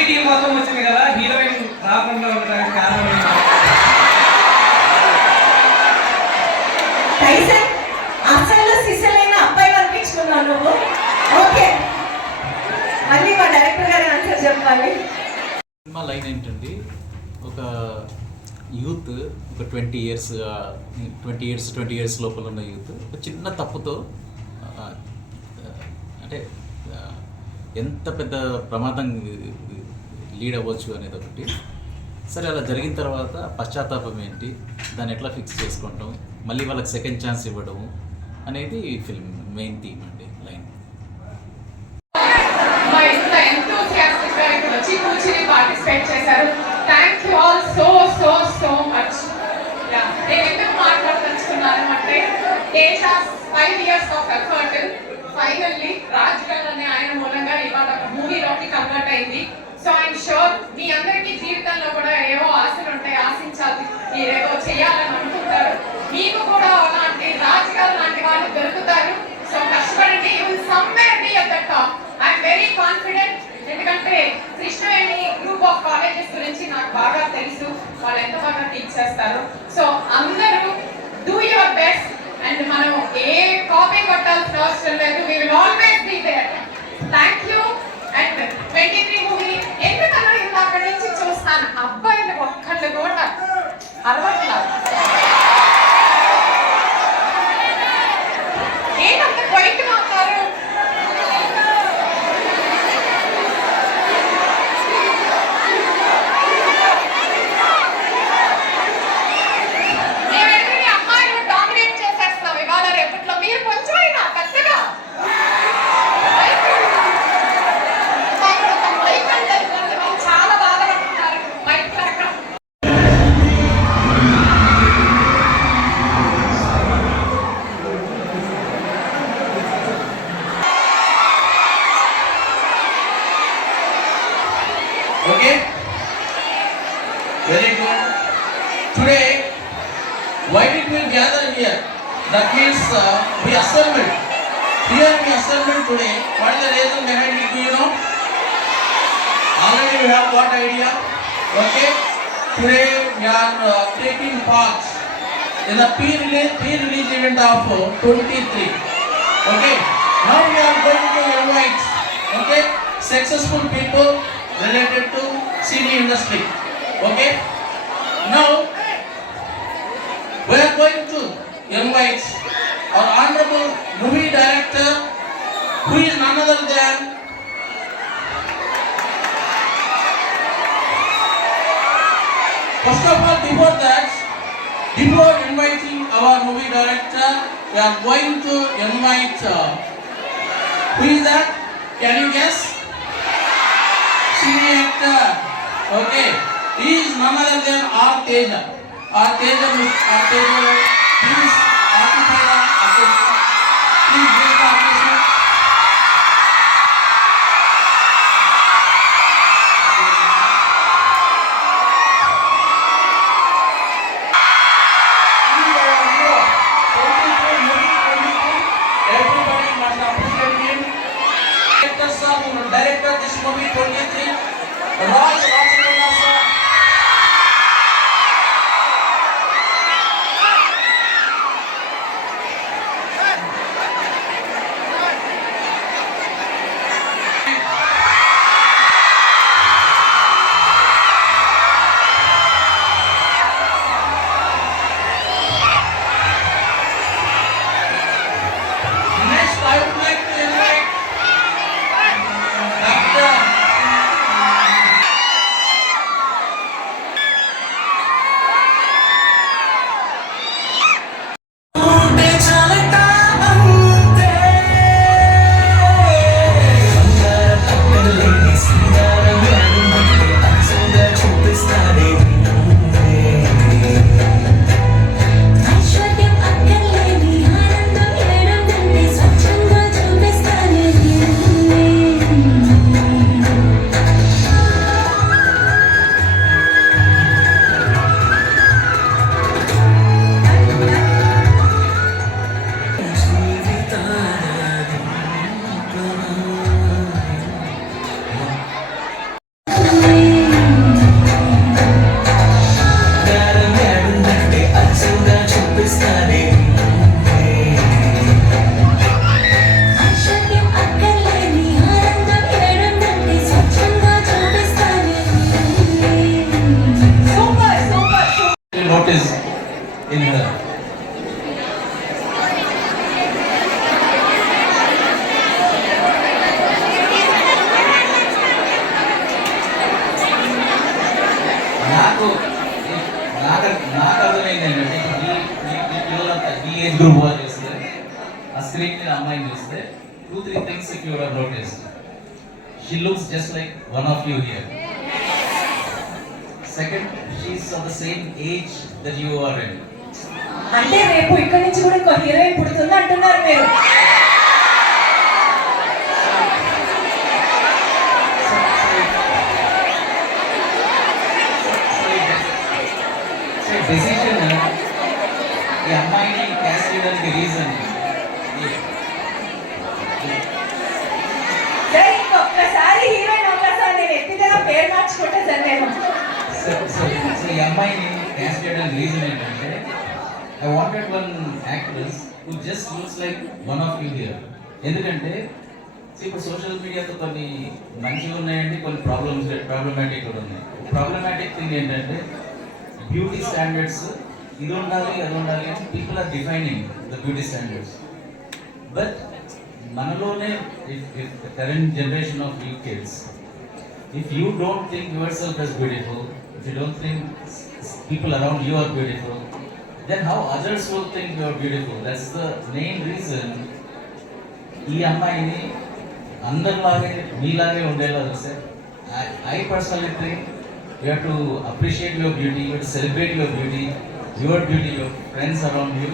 Movie team మొత్తం వచ్చింది కదా, హీరోయిన్ రాకుండా ఉండడానికి కారణం అసలు సిసలైన అబ్బాయి అనిపించుకున్నావు నువ్వు. ఓకే, మళ్ళీ మా డైరెక్టర్ గారి ఆన్సర్ చెప్పాలి. సినిమా లైన్ ఏంటండి, ఒక యూత్ ఒక 20 ఇయర్స్ లోపల ఉన్న యూత్ ఒక చిన్న తప్పుతో అంటే ఎంత పెద్ద ప్రమాదం లీడ్ అవ్వచ్చు అనేది ఒకటి. సరే, అలా జరిగిన తర్వాత పశ్చాత్తాపం ఏంటి, దాన్ని ఎట్లా ఫిక్స్ చేసుకుంటాం, మళ్ళీ వాళ్ళకి సెకండ్ ఛాన్స్ ఇవ్వడము అనేది ఫిల్మ్ మెయిన్ థీమ్ అండి, లైన్. పార్టిసిపేట్ చేశారు. Thank you all so so so much. నేను ఎందుకు మాట్లాడదలుచుకున్నాను అంటే, age of 5 years of effort finally రాజకీయాలు అనే ఆయన మూలంగా ఇవాళ ఒక మూవీలోకి కన్వర్ట్ అయింది. సో ఐఎమ్ షూర్ మీ అందరికీ జీవితంలో కూడా ఏవో ఆశలు ఉంటాయి, ఆశించాలి, మీరేదో చేయాలని అనుకుంటారు. మీకు కూడా అలాంటి రాజకీయాలు లాంటి వాళ్ళు దొరుకుతారు. సో కష్టపడండి, you will somewhere be at the top. I'm very confident. ఎందుకంటే కృష్ణవేణి గ్రూప్ ఆఫ్ కాలేజెస్ గురించి నాకు బాగా తెలుసు, వాళ్ళు ఎంత బాగా టీచ్ చేస్తారు. సో అందరూ డూ యువర్ బెస్ట్. అండ్ మనం ఏ కాపీ కొట్టాల్సిన అవసరం లేదు. We will always be there. Thank you. And 23 movie ఎందుకన్నా ఇందాక నుంచి చూస్తాను, అబ్బాయిలు ఒక్కళ్ళు కూడా అరవట్లేదు. ఏంటంత క్వైట్గా ఉన్నారు? Okay, very good. Today, why did we gather here? That means we assembled. Here we assembled today. What is the reason behind it? Do you know? Already we have got idea. Okay. Today we are taking part in the pre-release event of 23. Okay. Now we are going to invite, okay, successful people related to CD industry. Okay. Now we are going to invite our honorable movie director, who is none other than first of all, before inviting our movie director, we are going to invite who is that? Can you guess? CD actor. Okay. He is none other than R. Teja. R. Teja, please occupy the occasion. Please raise the occasion. Everybody must appreciate him. Director this movie 23, Raj Rajkumar sir. గ్రూప్గా చూస్తే ఆ screen మీద అమ్మాయిని చూస్తే 2-3 things if you have noticed. She looks just like one of you here. Second, she's of the same age that you are in. అంటే రేపు ఇక్కడ నుంచి కూడా ఇంకో హీరోయిన్ పుడుతుంది అంటున్నారు మీరు. డెసిషన్ ఈ అమ్మాయిని క్యాస్ట్ చేయడానికి రీజన్ సరే ఇంకొకసారి హీరోయిన్ ఒక్కసారి నేను ఎత్తిగా పేరు మార్చుకుంటే సరేమో. సో ఈ అమ్మాయిని క్యాస్ట్ చేయడానికి రీజన్ ఏంటంటే I wanted one actress who just looks like one of you here. ఎందుకంటే ఇప్పుడు సోషల్ మీడియాతో కొన్ని మంచిగా ఉన్నాయండి, కొన్ని ప్రాబ్లమాటిక్ కూడా ఉన్నాయి. ప్రాబ్లమాటిక్ థింగ్ ఏంటంటే బ్యూటీ స్టాండర్డ్స్ ఇది ఉండాలి అది ఉండాలి అని people are defining the beauty standards. But మనలోనే current generation of you kids, if you don't think yourself as beautiful, if you don't think people around you are beautiful, then how others will think you are beautiful? That's the main reason ఈ అమ్మాయిని అందరిలాగే మీలాగే ఉండేలా చూస్తే I personally think you have to appreciate your beauty, you have to celebrate your beauty, your friends around you,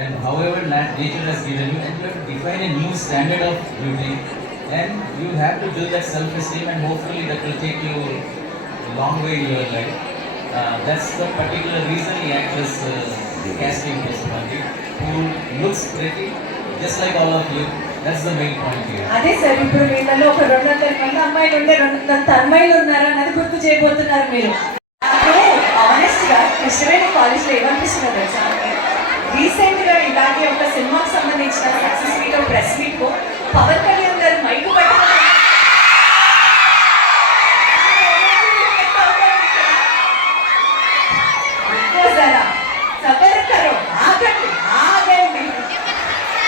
and however nature has given you, and you have to define a new standard of beauty, and you have to build that self-esteem, and hopefully that will take you a long way in your life. That's the particular reason the actress casting this movie, who looks pretty, just like all of you. That's the main point here. అదే sir, ఇప్పుడు వీళ్ళలో ఒక 200 మంది అమ్మాయిలు ఉండే 200 అమ్మాయిలు ఉన్నారు అన్నది గుర్తు చేయబోతున్నారు మీరు. నాకు ఆనెస్ట్ గా కృష్ణవేణి కాలేజ్ లో ఏమనిపిస్తున్నారు తెలుసా, రీసెంట్ గా ఇలాగే ఒక సినిమాకి సంబంధించిన సక్సెస్ మీట్ ప్రెస్ మీట్ కు Pawan Kalyan garu mike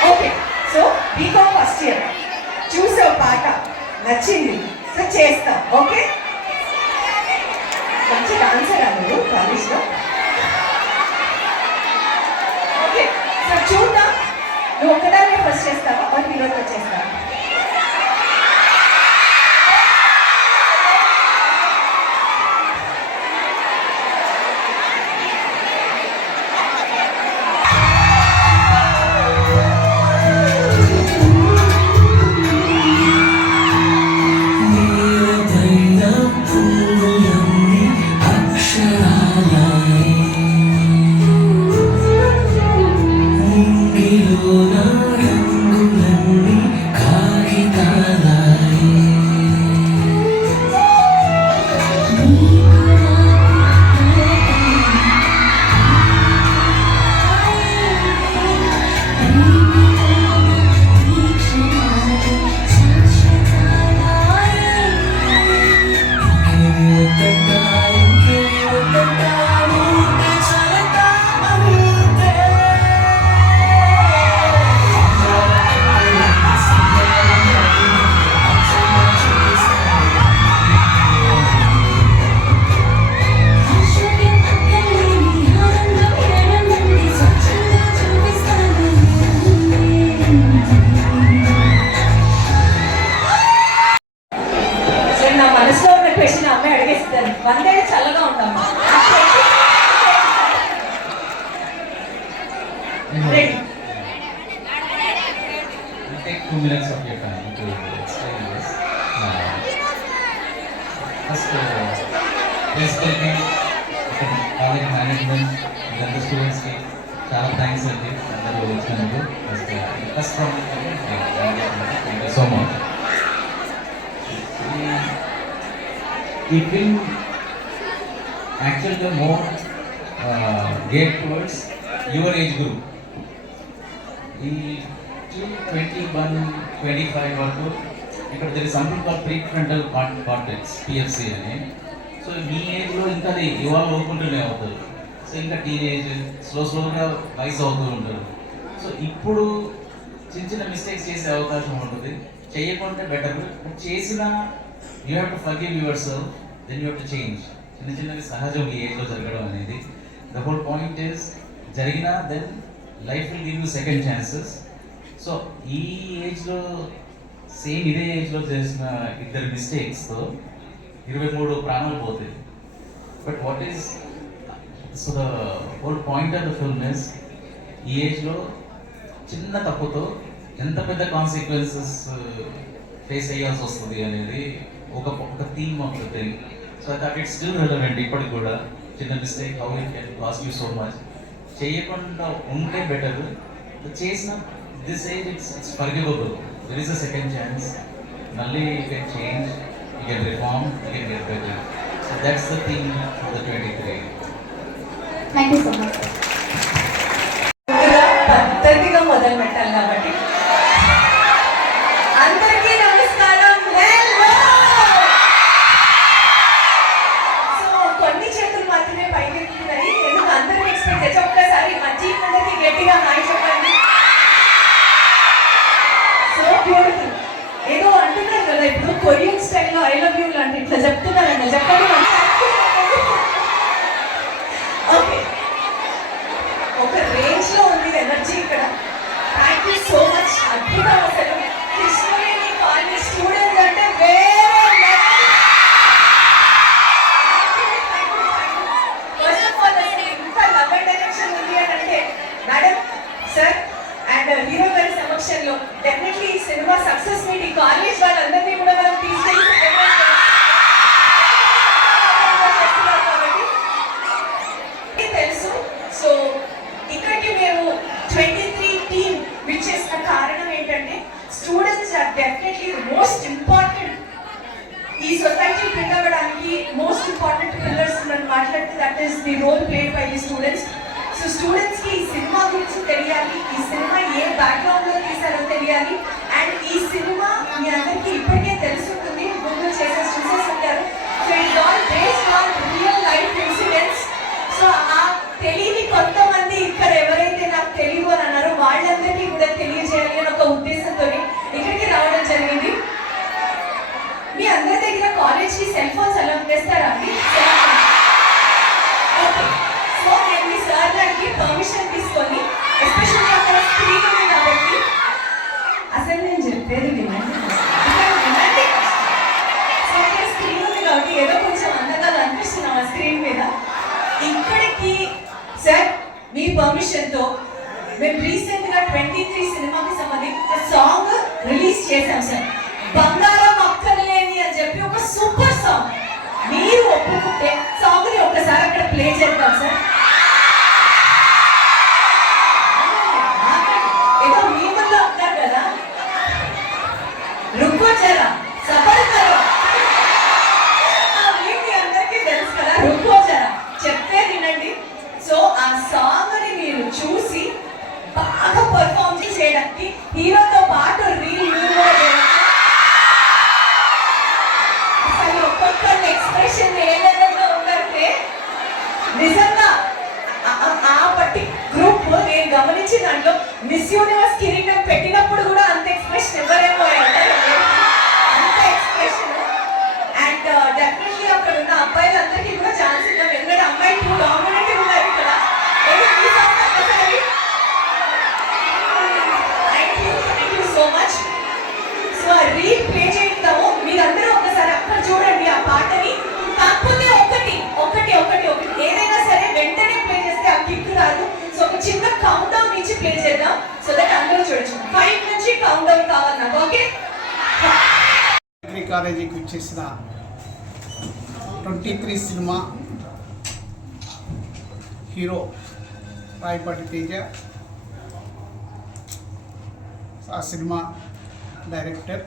okay. So BCom first year చూసావు, పాట నచ్చింది, సో చేస్తాం. ఓకే, మంచి డాన్సర్ నువ్వు కాలేజ్లో. ఓకే, సో చూద్దాం నువ్వు ఒకదాన్ని ఫస్ట్ చేస్తావా ఒక హీరోతో చేస్తావా? నా మనసులో ఉన్న క్వశ్చన్ అమ్మాయి అడిగేస్తాను, 100 ఏళ్ళు చల్లగా ఉంటాము. Take 2 minutes of your time to explain this. First, please tell me, college management, the students ki చాలా థ్యాంక్స్ అండి అందరూ వచ్చినందుకు. First from thank you so much. ఈ ఫిల్మ్ యాక్చువల్గా more gate towards your age group. ఈ 21-25 వరకు ఇక్కడ there is something called prefrontal cortex, PFC అని. సో మీ ఏజ్లో ఇంకా అది ఇవాల్వ్ అవుకుంటూనే అవుతారు. సో ఇంకా టీనేజ్ స్లోగా వయసు అవుతూ ఉంటారు. సో ఇప్పుడు చిన్న చిన్న మిస్టేక్స్ చేసే అవకాశం ఉంటుంది. చేయకుంటే బెటర్, చేసిన you have to forgive yourself, then you have to change. చిన్న చిన్నవి సహజం ఈ ఏజ్లో జరగడం అనేది. ద హోల్ పాయింట్ ఈస్ జరిగినా then life will give you second chances. So ఈ ఏజ్లో సేమ్ ఇదే ఏజ్లో చేసిన ఇద్దరు మిస్టేక్స్తో 23 ప్రాణాలు పోతాయి. But what is so the whole point of the film is ఈ ఏజ్లో చిన్న తప్పుతో ఎంత పెద్ద కాన్సిక్వెన్సెస్ ఫేస్ అయ్యాల్సి వస్తుంది అనేది ఒక theme of the thing. So that it's still relevant ఇప్పటికి కూడా. చిన్న mistake how it can cost you so much. చేయకుండా ఉంటే బెటర్. చేసిన this age it's forgivable. There is a second chance. మళ్ళీ you can change, you can reform, you can get better. So that's the thing for the 23. Thank you so much. పద్ధతిగా మొదలు పెట్టాలి కాబట్టి అందరికీ నమస్కారం. సో కొన్ని చేతులు మాత్రమే పైకెత్తుతున్నాయి. ఎందుకు అందరూ ఎక్స్పెక్ట్ చేసి ఒక్కసారి మా టీం అందరికీ గట్టిగా హాయ్ చెప్పండి. So beautiful. ఏదో అంటున్నారు కదా ఇప్పుడు కొరియన్ స్టైల్లో ఐ లవ్ యూ లాంటి ఇట్లా చెప్తున్నారండి. చెప్పండి. ఓకే, ఒక రేంజ్ లో ఉంది ఎనర్జీ ఇక్కడ. Thank you so much. అద్భుతం. అసలు కృష్ణవేణి కాలేజ్ స్టూడెంట్స్ అంటే వేరే ఫస్ట్ ఆఫ్ ఆల్ ఇంత లవ్ అండ్ డైరెక్షన్ ఉంది అని అంటే మేడం, సార్ అండ్ హీరో గారి సమక్షంలో డెఫినెట్లీ ఈ సినిమా సక్సెస్ మీట్ ఈ కాలేజ్ వాళ్ళందరినీ కూడా మనం తీసుకెళ్ళి తెలుసు. సో ఇక్కడికి మేము 23 టీమ్ విచ్చేసిన కారణం ఏంటంటే students are definitely most important. ఈ సొసైటీ బిల్డ్ అవ్వడానికి మోస్ట్ ఇంపార్టెంట్ పిల్లర్స్ మనం మాట్లాడితే that is the role played by the students. So students కి ఈ సినిమా గురించి తెలియాలి, ఈ సినిమా ఏ బ్యాక్గ్రౌండ్ లో తీసారో తెలియాలి. అండ్ ఈ సినిమా మీ అందరికీ ఇప్పటికే తెలుసుంటుంది, గూగుల్ చూసేసి ఉంటారు. So it's all based on real life incidents. So ఆ తెలియని కొంతమంది ఇక్కడ ఎవరైతే నాకు తెలియదు అని అన్నారో వాళ్ళందరికీ కూడా తెలియజేయాలి అని ఒక ఉద్దేశంతో ఇక్కడికి రావడం జరిగింది. మీ అందరి దగ్గర కాలేజ్కి సెల్ ఫోన్స్ అలా చేస్తారా అండి? సో నేను మీ సార్ గారికి పర్మిషన్ తీసుకొని, ఎస్పెషల్లీ అక్కడ స్క్రీన్ ఉంది కాబట్టి, అసలు నేను చెప్పేది వినండి. సో అక్కడ స్క్రీన్ ఉంది కాబట్టి ఏదో కొంచెం అందంగా అనిపిస్తున్నాం ఆ స్క్రీన్ మీద. ఇక్కడికి సార్ మీ పర్మిషన్ తో మేము రీసెంట్ గా 23 సినిమాకి సంబంధించిన సాంగ్ రిలీజ్ చేశాం సార్. బంగారం అక్కర్లేని అని చెప్పి ఒక సూపర్ సాంగ్. మీరు ఒప్పుకుంటే సాంగ్ ని ఒక్కసారి అక్కడ ప్లే చేద్దాం సార్. ఏదో మీ వల్ల ఉంటారు కదా, రుక్కో జరా సఫర్ కరో. మీ అందరికీ తెలుసు కదా, రుక్కో జరా చెప్తే వినండి. సో ఆ సాంగ్ ని మీరు చూసి బాగా పర్ఫార్మ్ చేయడానికి హీరోతో పాటు రీల్ అసలు ఒక్కొక్కరి ఎక్స్ప్రెషన్ ఏ లెవెల్లో ఉందంటే నిజంగా ఆ పట్టి గ్రూప్ నేను గమనించిన దాంట్లో మిస్ యూనివర్స్ కిరీటం పెట్టినప్పుడు కూడా అంత ఎక్స్ప్రెషన్ ఎవరేమో అంత ఎక్స్ప్రెషన్. అండ్ డెఫినెట్లీ అక్కడ ఉన్న అబ్బాయిలందరికీ కూడా ఛాన్స్ ఇద్దాం, ఎందుకంటే అమ్మాయి టూ డామినెంట్ ఉన్నారు ఇక్కడ. Thank you so much. So reel play చేద్దాము. మీరందరూ ఒకసారి అక్కడ చూడండి ఆ పాటని. కాకపోతే ఒకటి ఒకటి ఒకటి ఒకటి ఏదైనా సరే వెంటనే ప్లే చేస్తే ఆ కిక్ రాదు. సో ఒక చిన్న కౌంట్ డౌన్ నుంచి ప్లే చేద్దాం, సో దట్ అందరూ చూడొచ్చు. 5 నుంచి కౌంట్ డౌన్ కావాలి నాకు. ఓకే, డిగ్రీ కాలేజీకి వచ్చేసిన 23 సినిమా హీరో రాయపాటి తేజ, ఆ సినిమా డైరెక్టర్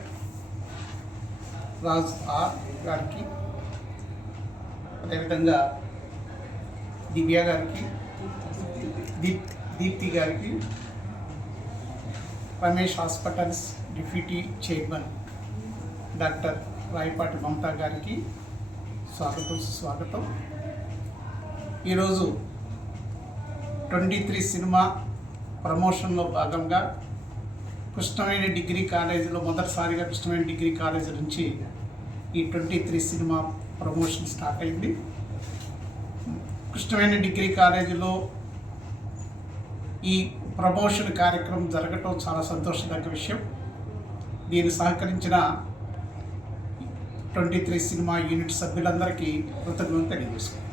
రాజ్ ఆర్ గారికి, అదేవిధంగా దివ్య గారికి, దీప్తి గారికి, Ramesh hospitals deputy chairman doctor Rayapati Mamata గారికి స్వాగతం సుస్వాగతం. ఈరోజు 23 సినిమా ప్రమోషన్లో భాగంగా కృష్ణవేణి డిగ్రీ కాలేజీలో మొదటిసారిగా కృష్ణవేణి డిగ్రీ కాలేజీ నుంచి ఈ 23 సినిమా ప్రమోషన్ స్టార్ట్ అయింది. కృష్ణవేణి డిగ్రీ కాలేజీలో ఈ ప్రమోషన్ కార్యక్రమం జరగటం చాలా సంతోషదగ్గ విషయం. దీన్ని సహకరించిన 23 సినిమా యూనిట్ సభ్యులందరికీ కృతజ్ఞతలు తెలియజేసుకుంటాం.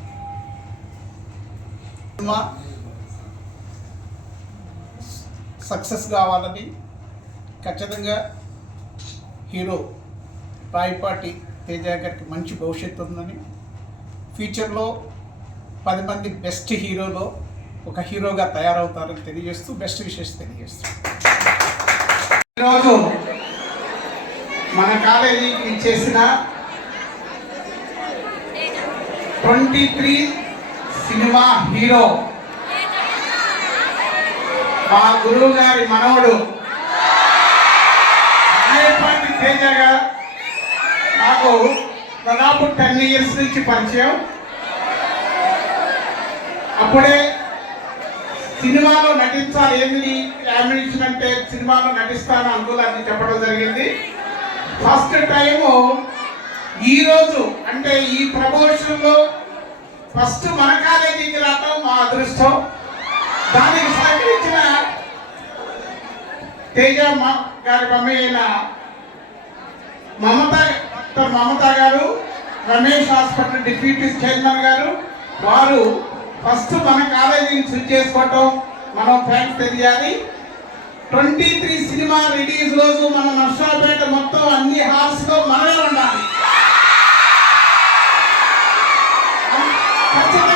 సినిమా సక్సెస్ కావాలని ఖచ్చితంగా హీరో రాయపాటి తేజ గారికి మంచి భవిష్యత్తు ఉందని, ఫ్యూచర్లో 10 మంది బెస్ట్ హీరోలో ఒక హీరోగా తయారవుతారని తెలియజేస్తూ బెస్ట్ విషెస్ తెలియజేస్తూ ఈరోజు మన కాలేజీకి చేసిన 23 సినిమా హీరో మా గురువు గారి మనవడు రాయపాటి తేజ గారు నాకు దాదాపు 10 ఇయర్స్ నుంచి పరిచయం. అప్పుడే సినిమాలో నటించాలి, ఏమి యామినేషన్ అంటే సినిమాలో నటిస్తాను అనుకోవాలని చెప్పడం జరిగింది. ఫస్ట్ టైము ఈరోజు అంటే ఈ ప్రమోషన్లో ఫస్ట్ మన కాలేజీకి రావడం మా అదృష్టం. దానికి సహకరించిన తేజ గారి మమ్మీ అయిన మమత గారు, రమేష్ హాస్పిటల్ డిప్యూటీ చైర్మన్ గారు, వారు ఫస్ట్ మన కాలేజీని స్విచ్ చేసుకోవటం మనం థ్యాంక్స్ తెలియాలి. 23 సినిమా రిలీజ్ రోజు మన నర్సాపేట మొత్తం అన్ని హాల్స్లో మనమే ఉండాలి. ఖచ్చితంగా